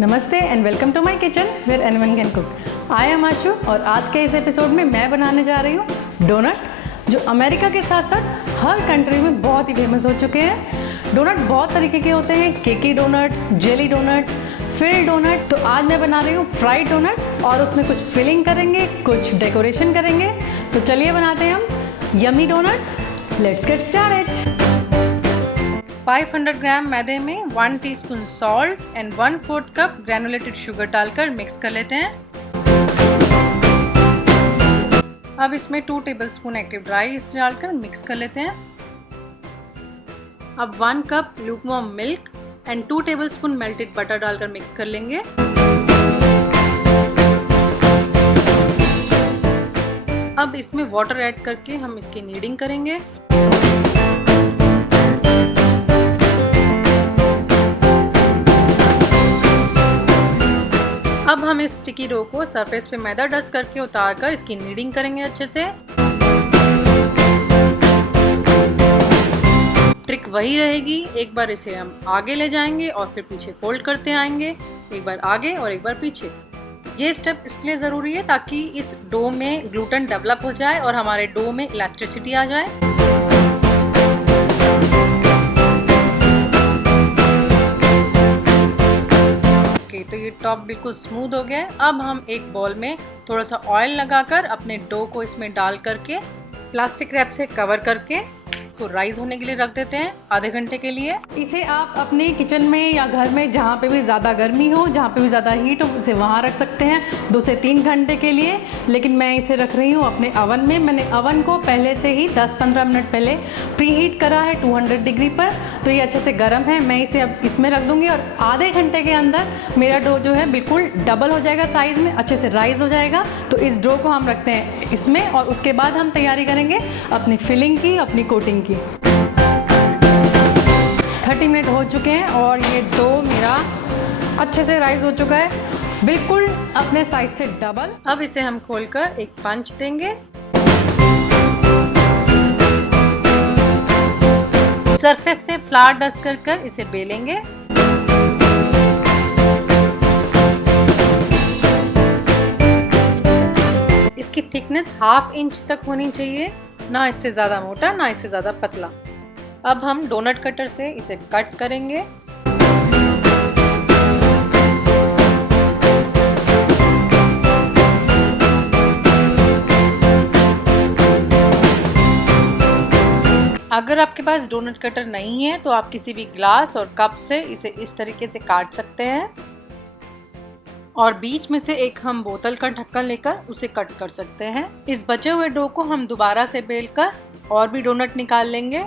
नमस्ते and welcome to my kitchen where anyone can cook. I am Ashu और आज के इस एपिसोड में मैं बनाने जा रही हूँ डोनट, जो अमेरिका के साथ साथ हर कंट्री में बहुत ही फेमस हो चुके हैं। डोनट बहुत तरीके के होते हैं, cakey donut, jelly donut, fill donut. तो आज मैं बना रही हूँ फ्राइड डोनट और उसमें कुछ फिलिंग करेंगे, कुछ डेकोरेशन करेंगे। तो चलिए बनाते हैं हम yummy donuts. Let's get started. 500 gram मैदे में 1 teaspoon salt and 1/4 cup granulated sugar डालकर मिक्स कर लेते हैं। अब इसमें 2 टेबलस्पून एक्टिव ड्राई ईस्ट डालकर मिक्स कर लेते हैं। अब 1 cup lukewarm milk and 2 tablespoon melted butter डालकर मिक्स कर लेंगे। अब इसमें वाटर ऐड करके हम इसकी नीडिंग करेंगे। अब हम इस स्टिकी डो को सरफेस पे मैदा डस्ट करके उतारकर इसकी नीडिंग करेंगे अच्छे से। ट्रिक वही रहेगी, एक बार इसे हम आगे ले जाएंगे और फिर पीछे फोल्ड करते आएंगे, एक बार आगे और एक बार पीछे। ये स्टेप इसलिए ज़रूरी है ताकि इस डो में ग्लूटेन डेवलप हो जाए और हमारे डो में इलास्टिसिटी आ जाए। तो ये टॉप बिल्कुल स्मूथ हो गया है। अब हम एक बॉल में थोड़ा सा ऑयल लगाकर अपने डो को इसमें डाल करके प्लास्टिक रैप से कवर करके इसको राइज होने के लिए रख देते हैं आधे घंटे के लिए। इसे आप अपने किचन में या घर में जहाँ पे भी ज़्यादा गर्मी हो, जहाँ पे भी ज़्यादा हीट हो, उसे वहाँ रख सकते हैं 2 से 3 घंटे के लिए। लेकिन मैं इसे रख रही हूँ अपने अवन में। मैंने अवन को पहले से ही 10-15 मिनट पहले प्री हीट करा है 200 डिग्री पर, तो ये अच्छे से गर्म है। मैं इसे अब इसमें रख दूँगी और आधे घंटे के अंदर मेरा डो जो है बिल्कुल डबल हो जाएगा साइज़ में, अच्छे से राइज हो जाएगा। तो इस डो को हम रखते हैं इसमें और उसके बाद हम तैयारी करेंगे अपनी फिलिंग की, अपनी कोटिंग की। 30 मिनट हो चुके हैं और ये डो मेरा अच्छे से राइज हो चुका है, बिल्कुल अपने साइज से डबल। अब इसे हम खोलकर एक पंच देंगे। सरफेस पे फ्लावर डस्ट कर इसे बेलेंगे। इसकी थिकनेस 1/2 इंच तक होनी चाहिए, ना इससे ज़्यादा मोटा ना इससे ज़्यादा पतला। अब हम डोनट कटर से इसे कट करेंगे। अगर आपके पास डोनट कटर नहीं है तो आप किसी भी ग्लास और कप से इसे इस तरीके से काट सकते हैं और बीच में से एक हम बोतल का ढक्कन लेकर उसे कट कर सकते हैं। इस बचे हुए डो को हम दोबारा से बेलकर और भी डोनट निकाल लेंगे।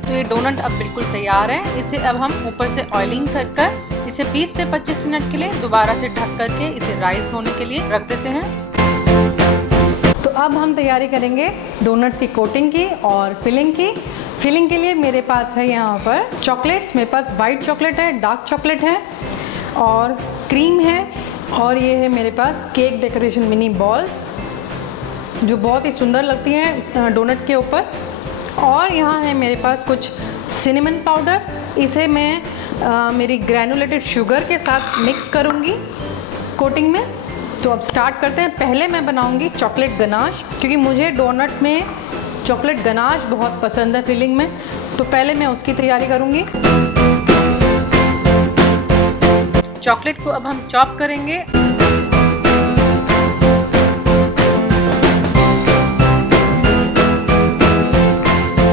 तो ये डोनट अब बिल्कुल तैयार है। इसे अब हम ऊपर से ऑयलिंग कर इसे 20 से 25 मिनट के लिए दोबारा से ढक करके इसे राइस होने के लिए रख देते हैं। तो अब हम तैयारी करेंगे डोनट्स की कोटिंग की और फिलिंग की। फिलिंग के लिए मेरे पास है यहाँ पर चॉकलेट्स। मेरे पास वाइट चॉकलेट है, डार्क चॉकलेट है और क्रीम है, और ये है मेरे पास केक डेकोरेशन मिनी बॉल्स जो बहुत ही सुंदर लगती हैं डोनट के ऊपर। और यहाँ है मेरे पास कुछ सिनेमन पाउडर। इसे मैं मेरी ग्रैनुलेटेड शुगर के साथ मिक्स करूँगी कोटिंग में। तो अब स्टार्ट करते हैं। पहले मैं बनाऊँगी चॉकलेट गनाश, क्योंकि मुझे डोनट में चॉकलेट गनाश बहुत पसंद है फिलिंग में। तो पहले मैं उसकी तैयारी करूँगी। चॉकलेट को अब हम चॉप करेंगे।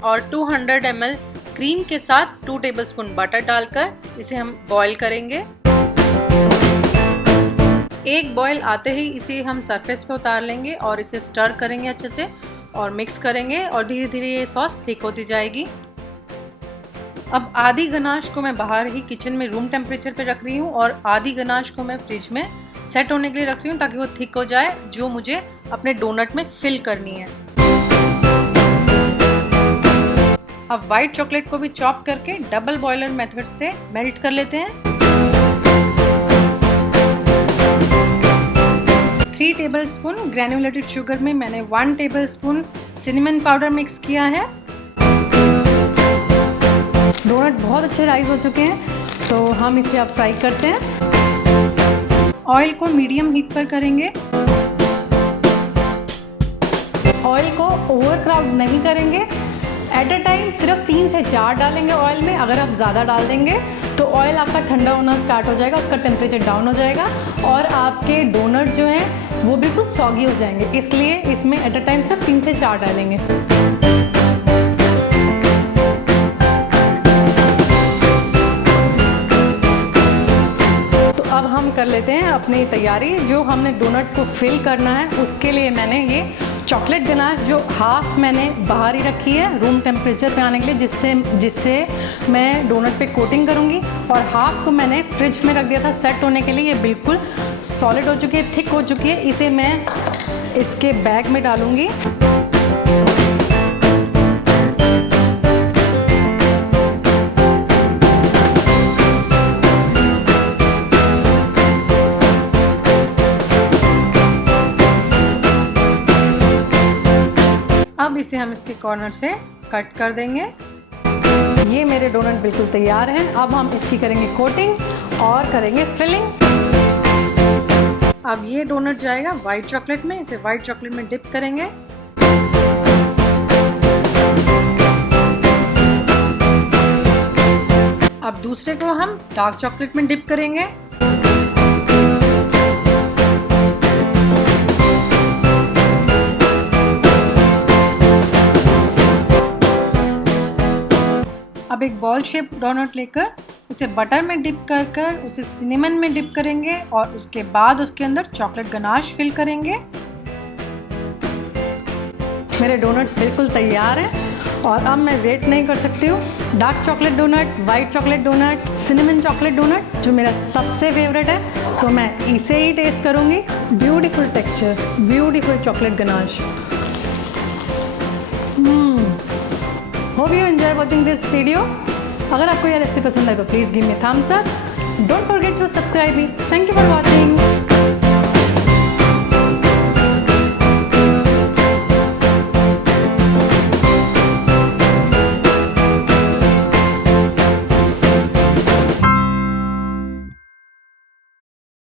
और 200 ml क्रीम के साथ 2 टेबलस्पून बटर डालकर इसे हम बॉईल करेंगे। एक बॉईल आते ही इसे हम सरफेस पे उतार लेंगे और इसे स्टर करेंगे अच्छे से और मिक्स करेंगे और धीरे धीरे ये सॉस थिक होती जाएगी। अब आधी गनाश को मैं बाहर ही किचन में रूम टेम्परेचर पे रख रही हूँ और आधी गनाश को मैं फ्रिज में सेट होने के लिए रख रही हूँ ताकि वो थिक हो जाए, जो मुझे अपने डोनट में फिल करनी है। अब वाइट चॉकलेट को भी चॉप करके डबल बॉयलर मेथड से मेल्ट कर लेते हैं। 3 टेबलस्पून ग्रैनुलेटेड शुगर में मैंने 1 टेबलस्पून सिनेमन पाउडर मिक्स किया है। डोनट बहुत अच्छे राइज हो चुके हैं। तो हम इसे अब फ्राई करते हैं। ऑयल को मीडियम हीट पर करेंगे। ऑयल को ओवर क्राउड नहीं करेंगे। एट अ टाइम सिर्फ 3 से 4 डालेंगे ऑयल में। अगर आप ज़्यादा डाल देंगे तो ऑयल आपका ठंडा होना स्टार्ट हो जाएगा, उसका टेम्परेचर डाउन हो जाएगा और आपके डोनट जो हैं वो बिल्कुल सॉगी हो जाएंगे। इसलिए इसमें एट अ टाइम सिर्फ 3 से 4 डालेंगे। कर लेते हैं अपनी तैयारी। जो हमने डोनट को फिल करना है उसके लिए मैंने ये चॉकलेट गनाश जो हाफ मैंने बाहर ही रखी है रूम टेम्परेचर पे आने के लिए, जिससे मैं डोनट पे कोटिंग करूँगी, और हाफ को मैंने फ्रिज में रख दिया था सेट होने के लिए। ये बिल्कुल सॉलिड हो चुकी है, थिक हो चुकी है। इसे मैं इसके बैग में डालूँगी। अब इसे हम इसके कॉर्नर से कट कर देंगे। ये मेरे डोनट बिल्कुल तैयार हैं। अब हम इसकी करेंगे कोटिंग और करेंगे फिलिंग। अब ये डोनट जाएगा वाइट चॉकलेट में। इसे वाइट चॉकलेट में डिप करेंगे। अब दूसरे को हम डार्क चॉकलेट में डिप करेंगे। अब एक बॉल शेप डोनट लेकर उसे बटर में डिप कर उसे सिनेमन में डिप करेंगे और उसके बाद उसके अंदर चॉकलेट गनाश फिल करेंगे। मेरे डोनट्स बिल्कुल तैयार हैं और अब मैं वेट नहीं कर सकती हूँ। Dark chocolate donut, white chocolate donut, cinnamon chocolate donut जो मेरा सबसे फेवरेट है, तो मैं इसे ही टेस्ट करूँगी। Beautiful texture, beautiful chocolate ganache. Hope you enjoy watching this video. अगर आपको यह रेसिपी पसंद आए तो please give me thumbs up. Don't forget to subscribe me. Thank you for watching.